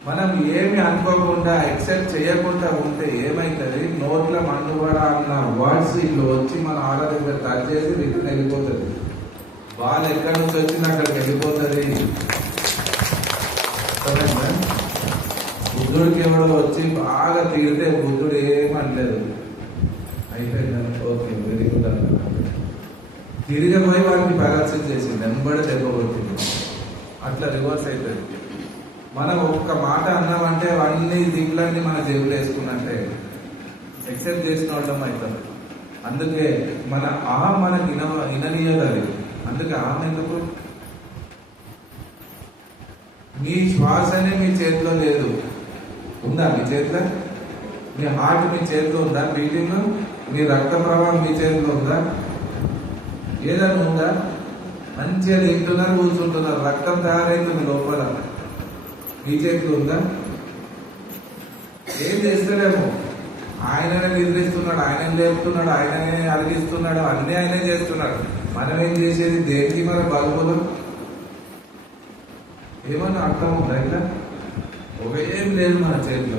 మనం ఏమి అనుకోకుండా ఎక్సెప్ట్ చేయకుండా ఉంటే ఏమైతుంది? నోట్ల మన్నుబడ అన్న వర్డ్స్ ఇట్లా వచ్చి మన ఆర్డర్ దగ్గర టచ్ చేసి రిటర్న్ వెళ్ళిపోతుంది. వాళ్ళు ఎక్కడి నుంచి వచ్చినా అక్కడికి వెళ్ళిపోతుంది. బుద్ధుడికి ఎవడో వచ్చి బాగా తిరిగితే బుద్ధుడు ఏమనలేదు. అయిపోయిందని ఓకే వెరీ గుడ్ అన్నాడు. తిరిగిపోయి వాడిని పరాక్షన్ చేసింది, వెంబడి దెబ్బ కొట్టింది. అట్లా రివర్స్ అవుతుంది. మనం ఒక్క మాట అన్నామంటే అన్ని దిగులన్నీ మన జేబులు వేసుకున్నట్టే ఎక్సెప్ట్ చేసిన వాళ్ళం అవుతాం. అందుకే మన అహం మనకి విననీయదు. అది అందుకే అహం ఎందుకు? మీ శ్వాసనే మీ చేతిలో లేదు. ఉందా మీ చేతిలో? మీ హార్ట్ మీ చేతిలో ఉందా? బీటింగ్, మీ రక్త ప్రవాహం మీ చేతిలో ఉందా? ఏదైనా ఉందా? మంచిగా తింటున్నారు, కూర్చుంటున్నారు, రక్తం తయారైతుంది లోపల. మీ చేతిలో ఉందా? ఏం చేస్తలేము. ఆయననే నిద్రిస్తున్నాడు, ఆయననే లేపుతున్నాడు, ఆయననే అరిగిస్తున్నాడు, అన్నీ ఆయనే చేస్తున్నాడు. మనం ఏం చేసేది? దేనికి మన బలబలం ఏమన్నా అర్థం ఉందా? ఇట్లా ఒక ఏం లేదు మన చేతిలో.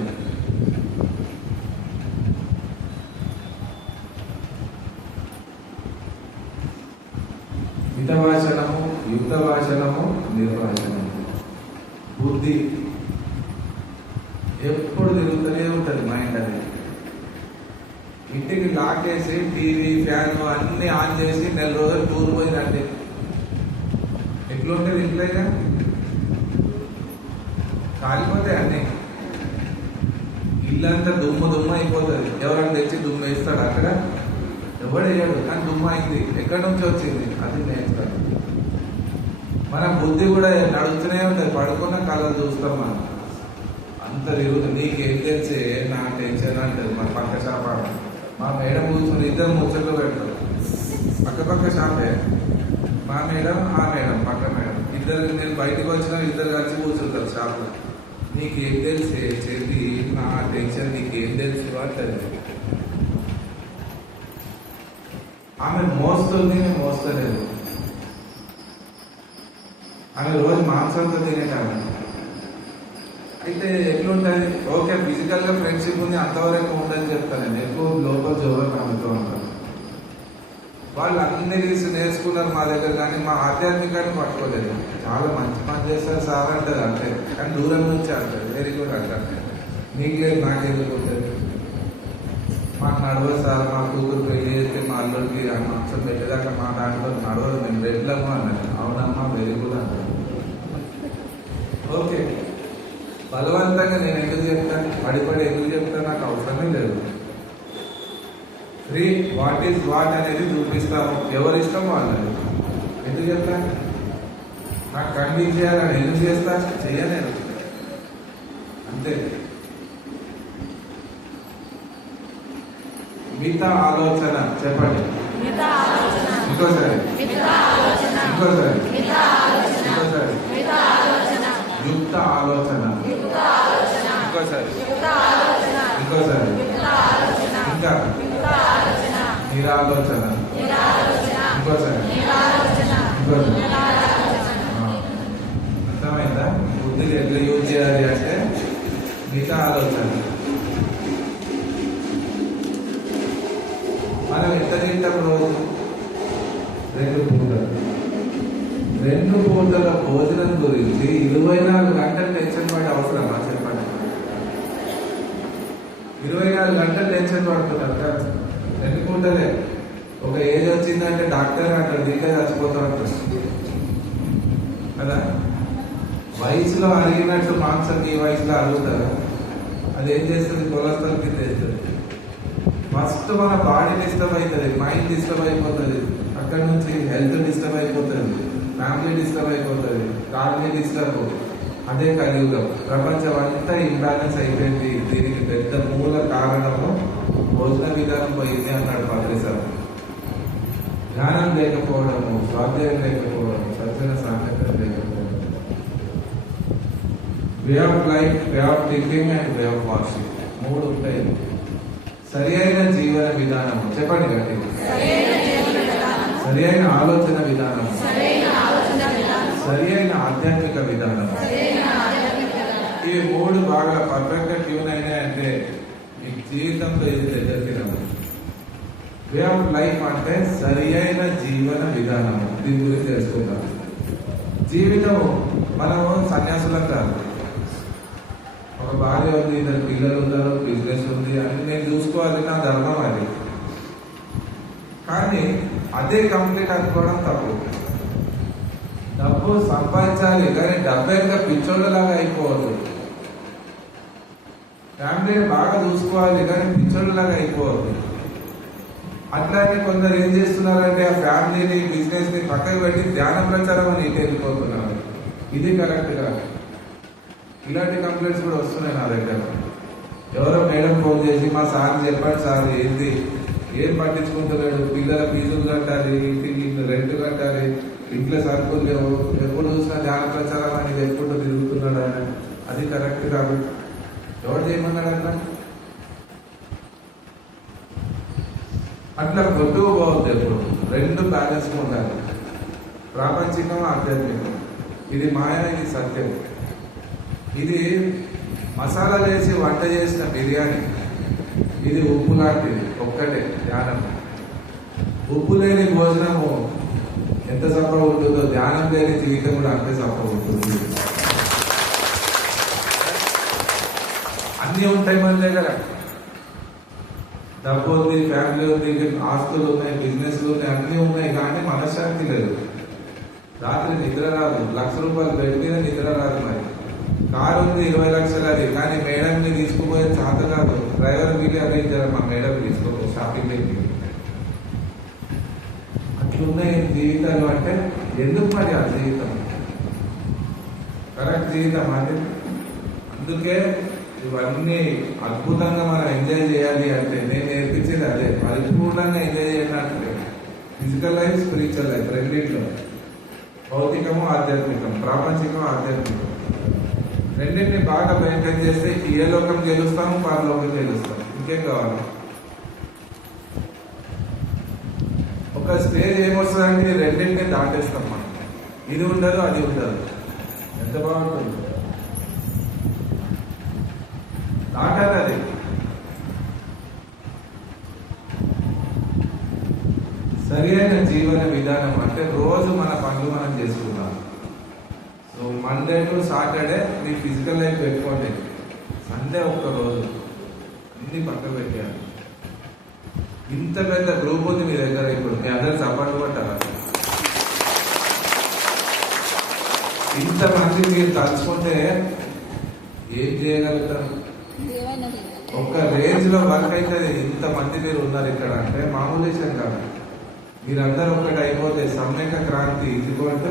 మిత భాషణము, యుక్త భాషణము, నిర్భాషణము. బుద్ధి ఎప్పుడు తిరుగుతూనే ఉంటుంది మైండ్ అనేది. ఇంటికి లాకేసి టీవీ, ఫ్యాన్ అన్ని ఆన్ చేసి 4 రోజులు టూర్ పోయినండి ఎట్లుంటుంది ఇంట్లో? కాలిపోతాయి అన్నీ. ఇల్లంతా దుమ్ము అయిపోతుంది. ఎవరైనా తెచ్చి దుమ్ము వేస్తాడు అక్కడ? ఎవడు వేయడు. కానీ దుమ్ము అయింది. ఎక్కడి నుంచి వచ్చింది? అది నేర్చుతాడు. మన బుద్ధి కూడా నడుస్తూనే ఉంటుంది. పడుకున్న కళలు చూస్తాం మనం. అంత తిరుగుతుంది. నీకేం తెలిసే నా టెన్షన్ అంటది. మన పక్క షాప మా మేడం కూర్చొని ఇద్దరు ముచ్చట్లు పెడతారు. పక్క షాపే మా మేడం, ఆ మేడం, పక్క మేడం ఇద్దరు. నేను బయటకు వచ్చిన ఇద్దరు కలిసి కూర్చుంటారు షాప్లో. నీకేం తెలిసే చెప్పి నా టెన్షన్ నీకేం తెలుసు అంటది. ఆమె మోస్తుంది, నేను మోస్తలేదు. ఆమె రోజు మాంసంతో తినే కాదు. అయితే ఎట్లుంటుంది? ఓకే, ఫిజికల్ గా ఫ్రెండ్షిప్ ఉంది, అంతవరకు ఉందని చెప్తాను నేను. ఎక్కువ లోపల జోరు ఆమెతో ఉంటాను. వాళ్ళు అన్ని తీసి నేర్చుకున్నారు మా దగ్గర, కానీ మా ఆధ్యాత్మికాన్ని పట్టుకోలేదు. చాలా మంచి పని చేస్తారు సార్ అంటది అంటే, కానీ దూరం నుంచి అంటది. వెరీ గుడ్ అంటారు. నీకు లేదు, నాకెందుకు ఉంటుంది? మాకు నడవదు సార్. మా కూతురు పెళ్లి చేస్తే మా అల్లుడికి ఆ మాంసం పెట్టేదాకా మా దాంట్లో నడవదు, మేము పెట్టలేము అన్నది. అవునమ్మా, వెరీ గుడ్ అంటారు. ఓకే, బలవంతంగా నేను ఎందుకు చెప్తాను? పడిపడి ఎందుకు చెప్తాను? నాకు అవసరమే లేదు. ఫ్రీ వాట్ ఈస్ వాట్ అనేది చూపిస్తాము. ఎవరి ఇష్టం వాళ్ళది. ఎందుకు చెప్తా? నాకు కన్విన్స్ చేయాలని ఎందుకు చేస్తా? చెయ్యలేను అంతే. మిత ఆలోచన చెప్పండి ఇంకోసారి, ఇంకోసారి, ఇంకోసారి. యుక్త ఆలోచన ఇంకోసారి, ఇంకోసారి. ఇంకా నిరాలోచన ఇంకోసారి, ఇంకోసారి. అర్థమైందా? బుద్ధిని ఎట్లా యూజ్ చేయాలి అంటే మిగతా ఆలోచన. మనం ఎంత తింటాం రోజు? 2 పూటలు. 2 పూటల భోజనం గురించి 24 గంటలు టెన్షన్ పడే అవసరమా చెప్పండి? 24 గంటలు టెన్షన్ పడుతున్నారు కదా. 2 పూటలే. ఒక ఏజ్ వచ్చిందంటే డాక్టర్ అంటారు దీంట్లో చచ్చిపోతారు అంటారు కదా. వయసులో అడిగినట్టు మాంసం ఈ వయసులో అడుగుతారా? అది ఏం చేస్తుంది? కొలెస్ట్రాల్ కింద వేస్తుంది. ఫస్ట్ మన బాడీ డిస్టర్బ్ అవుతుంది, మైండ్ డిస్టర్బ్ అయిపోతుంది, అక్కడ నుంచి హెల్త్ డిస్టర్బ్ అయిపోతుంది, ఫ్యామిలీ డిస్టర్బ్ అయిపోతుంది, ఫ్యామిలీ డిస్టర్బ్. అదే కలియుగం. ప్రపంచం అంతా ఇంబ్యాలెన్స్ అయిపోయింది. దీనికి పెద్ద మూల కారణము భోజన విధానం పోయింది అన్నాడు పత్రిసార్. జ్ఞానం లేకపోవడము, స్వాధ్యాయం లేకపోవడము, సజ్జన సాంగత్యం లేకపోవడం. Way of life, way of thinking and way of washing 3 ఉంటాయి. సరి అయిన జీవన విధానము చెప్పండి గట్టి. సరి అయిన ఆలోచన విధానము, సరి అయిన ఆధ్యాత్మిక విధానం. ఈ 3 బాగా పర్ఫెక్ట్ గా ట్యూన్ అయినాయంటే మీ జీవితంలో ఇది దగ్గరికి రావు. వే ఆఫ్ లైఫ్ అంటే సరి అయిన జీవన విధానము. దీని గురించి తెలుసుకుందాం. జీవితం మనము సన్యాసులం కాదు. ఒక భార్య ఉంది, 2 పిల్లలు ఉన్నారు, బిజినెస్ ఉంది, అని నేను చూసుకోవాలి, నా ధర్మం అది. కానీ అదే కంప్లీట్ అనుకోవడం తప్పు. డబ్బు సంపాదించాలి కానీ డబ్బు ఎంత పిచ్చోళ్ళలాగా అయిపోవద్దు. ఫ్యామిలీని బాగా చూసుకోవాలి కానీ పిచ్చోళ్ళలాగా అయిపోవద్దు. అట్లానే కొందరు ఏం చేస్తున్నారంటే ఆ ఫ్యామిలీని, బిజినెస్ ని పక్కకు పెట్టి ధ్యాన ప్రచారం అని ఇటు వెళ్ళిపోతున్నారు. ఇది కరెక్ట్ కాదు. ఇలాంటి కంప్లైంట్స్ కూడా వస్తున్నాయి నా దగ్గర. ఎవరో మేడం ఫోన్ చేసి మా సార్ చెప్పండి సార్, ఏంది ఏం పట్టించుకుంటున్నాడు, పిల్లల ఫీజులు కట్టాలి, ఇంటికి రెంట్ కట్టాలి, ఇంట్లో సరుకులు లేవు, ఎప్పుడు చూసినా ధ్యాన ప్రచారం అనేది ఎప్పుడు తిరుగుతున్నాడు అని. అది కరెక్ట్ కాదు. ఎవరు చేయమన్నాడు అన్న? అట్లా కొట్టుకు పోవద్దు. ఎప్పుడు 2 బ్యాలెన్స్ ఉండాలి. ప్రాపంచికం, ఆధ్యాత్మికం. ఇది మాయ, ఇది సత్యం. ఇది మసాలా వేసి వంట చేసిన బిర్యానీ, ఇది ఉప్పు లాంటిది. ఒక్కటే ధ్యానం. ఉప్పు లేని భోజనము ఎంత సప్ప ఉంటుందో, ధ్యానం లేని జీవితం కూడా అంతే సప్ప ఉంటుంది. అన్నీ ఉంటాయి మన దగ్గర. డబ్బు ఉంది, ఫ్యామిలీ ఉంది, ఆస్తులు ఉన్నాయి, బిజినెస్లు ఉన్నాయి, అన్నీ ఉన్నాయి. కానీ మనశ్శాంతి లేదు. రాత్రి నిద్ర రాదు. 1,00,000 రూపాయలు పెట్టి నిద్ర రాదు. మరి కారు ఉంది 20 లక్షలు, అది కానీ మేడంని తీసుకుపోయే చేత కాదు. డ్రైవర్ వీళ్ళు అవి మా మేడం తీసుకోపోయి షాపింగ్ వెళ్ళి. అట్లున్నాయి జీవితాలు. అంటే ఎందుకు మరి ఆ జీవితం కరెక్ట్ జీవితం అంటే? అందుకే ఇవన్నీ అద్భుతంగా మనం ఎంజాయ్ చేయాలి అంటే నేను నేర్పించేది అదే. పరిపూర్ణంగా ఎంజాయ్ చేయాలంటే ఫిజికల్ లైఫ్, స్పిరిచువల్ లైఫ్ రెండింటిలో, భౌతికము, ఆధ్యాత్మికం, ప్రాపంచికం, ఆధ్యాత్మికం రెండింటిని బాగా మెయింటైన్ చేస్తే ఏ లోకం గెలుస్తాము, పరలోకం గెలుస్తాము. ఇంకేం కావాలి? ఒక స్టేజ్ ఏమొస్తుందంటే రెండింటిని దాటేస్తాం మనం. ఇది ఉండదు, అది ఉండదు. ఎంత బాగుంటుంది. దాటాలి అది. సరి అయిన జీవన విధానం అంటే రోజు మన పనులు మనం చేసుకుందాం. So Monday to Saturday me physical life పెట్టుకోండి. సండే ఒక్క రోజు అన్ని పక్కన పెట్టారు. ఇంత పెద్ద గ్రూప్ ఉంది మీ దగ్గర. ఇప్పుడు మీ అందరు సపోర్ట్ కొట్టారా? ఇంతమంది మీరు తలుచుకుంటే ఏం చేయగలుగుతారు? ఒక రేంజ్ లో వర్క్ అయితే ఇంతమంది మీరు ఉన్నారు ఇక్కడ అంటే మామూలు విషయం కాదు. మీరందరూ ఒకటి అయిపోతే సమైక్య క్రాంతి ఇదిగోటు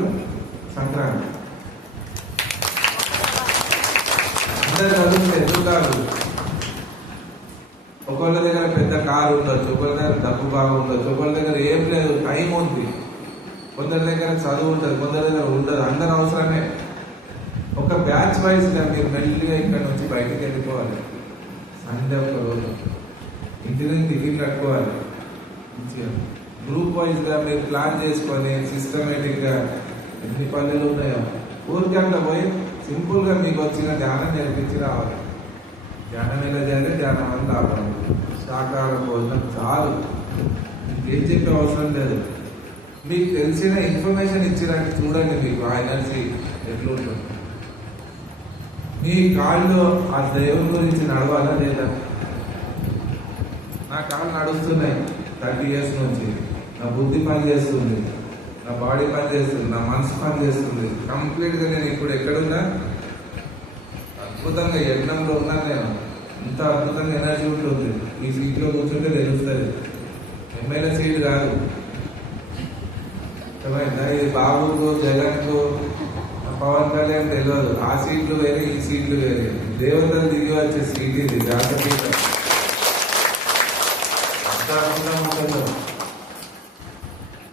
సంక్రాంతి అందరు చదివితే ఎందుకు కాదు. ఒకళ్ళ దగ్గర పెద్ద కారు ఉండొచ్చు, ఒకళ్ళ దగ్గర డబ్బు బాగుండొచ్చు, ఒకళ్ళ దగ్గర ఏం లేదు, టైం ఉంది, కొందరి దగ్గర చదువు ఉంటుంది, కొందరి దగ్గర ఉండదు. అందరు అవసరమే. ఒక బ్యాచ్ వైజ్ గా మీరు మెల్లిగా ఇక్కడ నుంచి బయటకు వెళ్ళిపోవాలి. సండే ఒక రోజు ఇంటి నుంచి దిగి కట్టుకోవాలి. గ్రూప్ వైజ్ గా మీరు ప్లాన్ చేసుకొని సిస్టమేటిక్ గా ఎన్ని పల్లెలు ఉన్నాయో ఊరికంతా పోయి సింపుల్ గా మీకు వచ్చిన ధ్యానం నేర్పించి రావాలి. ధ్యానం ఎలా చేయాలి, ధ్యానం వల్ల రావాలి. శాకాహార భోజనం చాలు, ఏం చెప్పే అవసరం లేదు. మీకు తెలిసిన ఇన్ఫర్మేషన్ ఇచ్చినట్టు చూడండి, మీకు ఆ ఎనర్జీ ఎట్లుంటుంది. మీ కాళ్ళు ఆ దేవుని గురించి నడవాలా లేదా? నా కాళ్ళు నడుస్తున్నాయి 30 years నుంచి. నా బుద్ధి పని చేస్తుంది, నా బాడీ పని చేస్తుంది, నా మనసు పని చేస్తుంది. కంప్లీట్ గా నేను ఇప్పుడు ఎక్కడున్నా అద్భుతంగా యజ్ఞంలో ఉన్నాను. నేను ఇంత అద్భుతంగా ఎనర్జీ ఉంటుంది. ఈ సీట్లో కూర్చుంటే తెలుస్తుంది. ఎమ్మెల్యే సీట్ కాదు, ఇది బాబుకు జగన్కు పవన్ కళ్యాణ్ తెలియదు. ఆ సీట్లు వేరే, ఈ సీట్లు వేరే. దేవతలు దిగి వచ్చే సీట్ ఇది. జాతీయ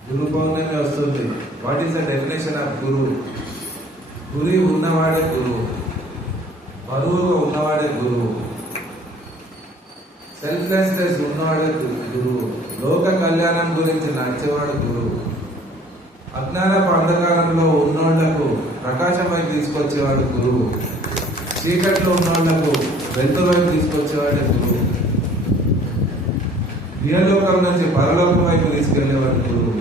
గురు పౌర్ణమి వస్తుంది. What is the definition of గురువు? గురి ఉన్నవాడే గురువు, బరువుగా ఉన్నవాడే గురువు, సెల్ఫ్లెస్నెస్ ఉన్నవాడే గురువు, లోక కళ్యాణం గురించి నడిచేవాడు గురువు, అజ్ఞానపు అంధకారంలో ఉన్నోళ్లకు ప్రకాశం వైపు తీసుకొచ్చేవాడు గురువు, చీకట్లో ఉన్నోళ్లకు వెలుతురు వైపు తీసుకొచ్చేవాడే గురువు, ఇహలోకం నుంచి పరలోకం వైపు తీసుకెళ్లేవాడు గురువు,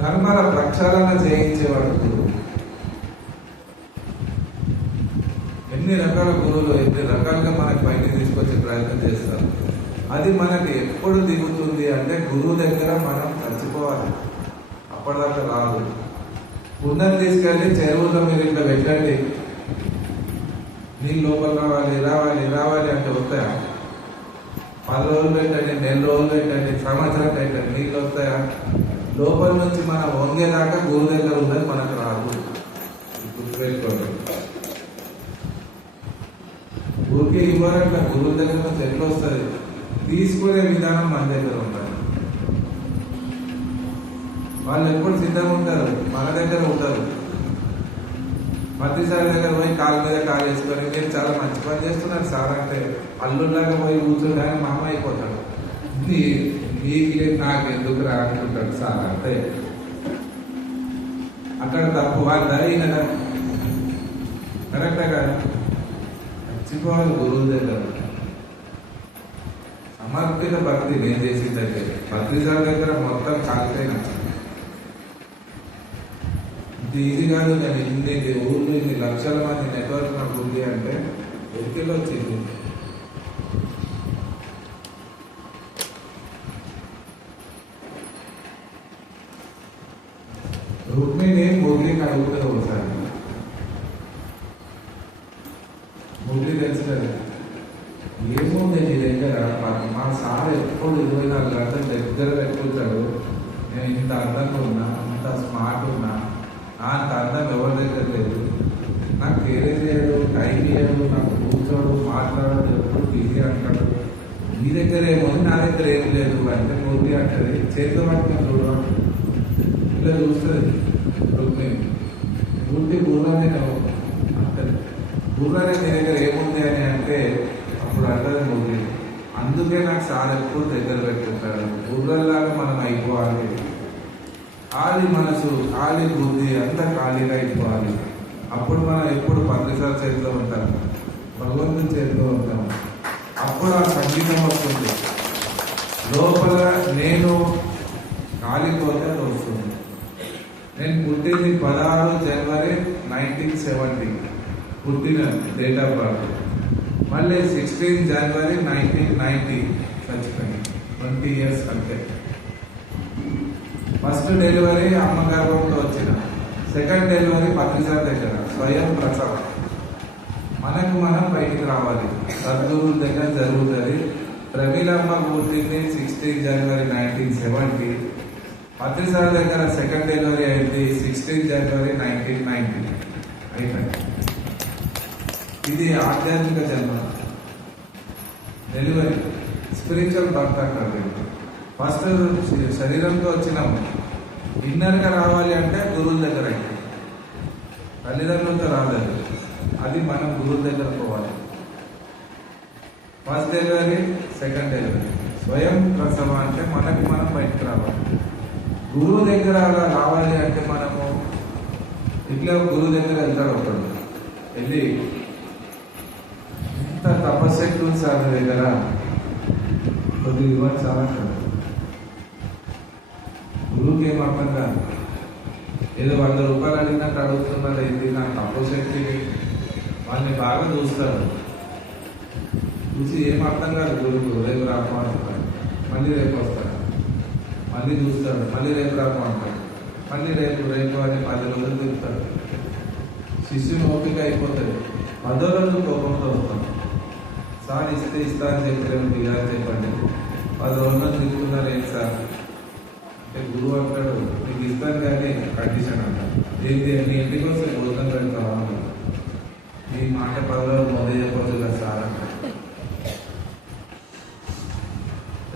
కర్మల ప్రక్షాళన చేయించేవాడు గురువు. ఎన్ని రకాల గురువులు ఎన్ని రకాలుగా మనకి పైకి తీసుకొచ్చే ప్రయత్నం చేస్తారు. అది మనకి ఎప్పుడు దిగుతుంది అంటే గురువు దగ్గర మనం చచ్చిపోవాలి. అప్పటిదాకా రాదు. కుండని తీసుకెళ్ళి చెరువులో మీరు ఇట్లా పెట్టండి, నీళ్ళు లోపల రావాలి రావాలి రావాలి అంటే వస్తాయా? 10 రోజులు పెట్టండి, 1 రోజులు పెట్టండి, సంవత్సరం పెట్టండి, నీళ్ళు వస్తాయా? లోపల నుంచి మనం వంగేదాకా గురువు దగ్గర ఉన్నది మనకు రాదు. గుర్తుపెట్టుకోండి. ఊరికే ఇవ్వరంట, గురువు దగ్గర నుంచి ఎట్లా వస్తుంది? తీసుకునే విధానం మన దగ్గర ఉండాలి. వాళ్ళు ఎప్పుడు సిద్ధంగా ఉంటారు, మన దగ్గర ఉంటారు. ప్రతిసారి దగ్గర పోయి కాలు మీద కాలు వేసుకొని మీరు చాలా మంచి పని చేస్తున్నారు సార్ అంటే అల్లులాగా పోయి కూర్చోడానికి మా అమ్మ అయిపోతాడు. మీకు నాకు ఎందుకు రా అనుకుంటాడు సార్ అంటే అక్కడ తప్పు. వాళ్ళు ధర కరెక్టా కదా? మర్చిపోవాలి గురువు దగ్గర. సమర్పిత భక్తి నేను చేసిన దగ్గర, ప్రతిసారి దగ్గర మొత్తం కాలిపోయినా ఇది కాదు. నేను ఇన్ని ఊర్లు ఇన్ని లక్షల మంది నెట్వర్క్ నాకు ఉంది అంటే ఎక్కిలో వచ్చింది. రుక్మిణి మురళికి అడుగుతుంది ఒకసారి. మురళి తెలుసు కదా, ఏముంది నీ దగ్గర? మా సార్ ఎప్పుడు 24 గంటలు దగ్గర పెట్టుకుంటాడు. నేను ఇంత అందంగా ఉన్నా, అంత స్మార్ట్ ఉన్నా, అంత అందం ఎవరి దగ్గర లేదు. నాకు కేరే చేయడు, టైం చేయడు, నాకు కూర్చోడు, మాట్లాడడు, ఎప్పుడు బిజీ అంటాడు. మీ దగ్గర ఏముంది, నా దగ్గర ఏం లేదు అంటే మురళి అంటది. చేతితో పట్టుకుని చూడడం ఇలా చూస్తుంది రుక్మిణి. పూర్తి గుర్రానే అంటది. గుర్రానే నీ దగ్గర ఏముంది అని అంటే అప్పుడు అంటది మురళి. అందుకే నాకు సార్ ఎప్పుడు దగ్గర పెట్టుకుంటాడు. గుర్రంలాగా మనం అయిపోవాలి. ఖాళీ మనసు, ఖాళీ బుద్ధి అంతా ఖాళీగా అయిపోవాలి. అప్పుడు మనం ఎప్పుడు 10 సార్లు చేతిలో ఉంటాం, భగవంతుని చేతిలో ఉంటాం. అప్పుడు ఆ సంగీతం వస్తుంది లోపల. నేను కాలిపోతే అది వస్తుంది. నేను పుట్టింది 16 జనవరి 1970 పుట్టిన డేట్ ఆఫ్ బర్త్. మళ్ళీ 16 జనవరి 1990 చచ్చిపోయింది. 20 years అంతే. ఫస్ట్ డెలివరీ అమ్మ గర్భంలో వచ్చిన, సెకండ్ డెలివరీ 10 సార్లు దగ్గర స్వయం ప్రసవం. మనకు మనం బయటికి రావాలి. సద్గురువుల దగ్గర జరుగుతుంది. ప్రమీలమ్మ పుట్టింది 16 జనవరి 1970. పత్రిసార్ దగ్గర సెకండ్ డెలివరీ అయింది 16 జనవరి 1990. అయిపోయింది. ఇది ఆధ్యాత్మిక జన్మ, డెలివరీ, స్పిరిచువల్ బర్త్ అంటారు. ఫస్ట్ శరీరంతో వచ్చినాము, ఇన్నర్గా రావాలి అంటే గురువుల దగ్గర అయితే, తల్లిదండ్రులతో రాలేదు. అది మనం గురువుల దగ్గర పోవాలి. ఫస్ట్ డెలివరీ, సెకండ్ డెలివరీ, స్వయం ప్రసవం అంటే మనకి మనం బయటకు రావాలి. గురువు దగ్గర అలా రావాలి అంటే మనము ఇట్లా గురువు దగ్గర వెళ్తాడు ఒకడు, వెళ్ళి ఇంత తపస్శక్తి ఉంది సార్ మీ దగ్గర, కొద్దిగా ఇవ్వాలి సార్ అంటాడు. గురువుకి ఏం అర్థం కాదు, ఏదో 100 రూపాయలు అడిగినట్టు అడుగుతున్నాడు. ఏంటి నా తపస్శక్తిని వాళ్ళని బాగా చూస్తాడు. చూసి ఏం అర్థం కాదు గురువు. రేపు రాకు అంటాడు, మళ్ళీ రేపు వస్తాడు, మళ్ళీ చూస్తాడు, మళ్ళీ రేపు రాకు అంటాడు, మళ్ళీ రేపు రేపు అని 10 రోజులు తిరుగుతాడు. శిష్యుని ఓపిక అయిపోతుంది. 10వ రోజు కోపంతో వస్తాడు. సార్ ఇస్తే ఇస్తా అని చెప్పలేము, దిగాలని చెప్పండి. 10 రోజులు తిరుగుతున్నారు ఏంటి సార్ అంటే గురువు అంటాడు, నీకు ఇస్తాను కానీ కండిషన్ అంటాడు. ఏంటి నీ ఇంటికి వస్తే భోజనం పెడతావా, నీ మాట 10 రోజులు మొదలు చెప్పవచ్చు కదా సార్ అంటాడు.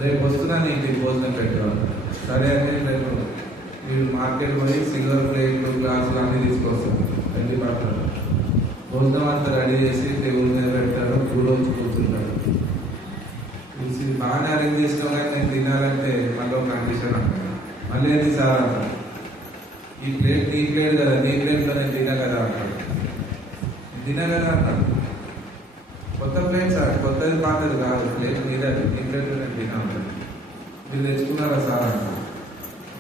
రేపు వస్తున్నా నీ ఇంటికి భోజనం పెట్టేవాళ్ళు. సరే అని రేపు మీరు మార్కెట్ పోయి సిల్వర్ ప్లేట్లు, గ్లాసులు అన్నీ తీసుకొస్తాడు. వెళ్ళి పడతాడు, భోజనం అంతా రెడీ చేసి టేబుల్ మీద పెడతాడు. కూలో వచ్చి కూర్చుంటాడు. చూసి బాగానే అరేంజ్ చేసినా కానీ నేను తినాలంటే మళ్ళీ ఒక కండిషన్ అంటాడు. మళ్ళీ ఏంటి సార్ అంటాడు, ఈ ప్లేట్ నీ ప్లేట్ కదా, నీ ప్లేట్లో నేను తినా కదా అంటాడు. తినా కదా అంటాడు. కొత్త ప్లేట్ సార్, కొత్తది పాతది కాదు, ప్లేట్ మీదది, నీ ప్లేట్లో నేను తినా అంటాడు. మీరు తెచ్చుకున్నారా సార్ అంటాడు.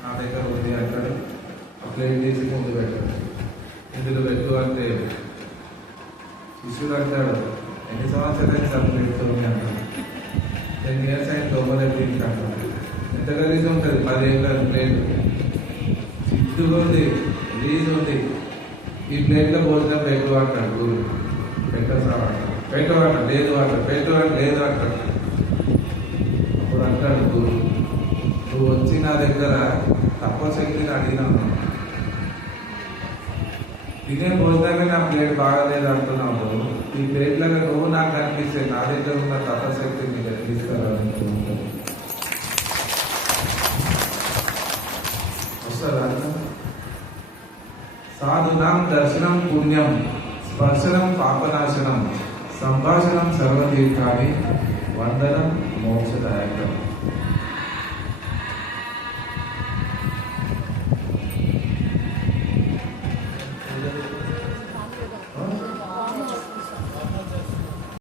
నా దగ్గర ఉంది అంటాడు. ఆ ప్లేట్ తీసి ముందు పెట్టాడు. ఇందులో పెట్టు అంటే శిష్యుడు అంటాడు, ఎన్ని సంవత్సరాలు సార్ ప్లేట్తో అంటాడు. 10 years ఆయన తొమ్మలే తింటాడు. ఎంత గలీజ్ ఉంటుంది, 10 ఏళ్ళ ప్లేట్, సిద్ధుగా ఉంది, రిలీజ్ ఉంది. ఈ ప్లేట్లో భోజనం పెట్టు అంటాడు గురువు. పెట్టసార్ అంటాడు, పెట్టు అంటాడు, లేదు అంటాడు, పెట్టు అంటే లేదు అంటాడు. అప్పుడు అంటాడు గురువు, నువ్వు వచ్చి నా దగ్గర తపశక్తిని అడిగినాను, తినే భోజనాన్ని నా ప్లేట్ బాగాలేదు అంటున్నావు. ఈ ప్లేట్లలో నువ్వు నాకు కనిపిస్తే నా దగ్గర ఉన్న తపశక్తిని నీకు ఎట్లిస్తారా వస్తుందా? సాధునాం దర్శనం పుణ్యం, స్పర్శనం పాపనాశనం, సంభాషణం సర్వతీర్థాన్ని, వందనం మోక్షదాయకం.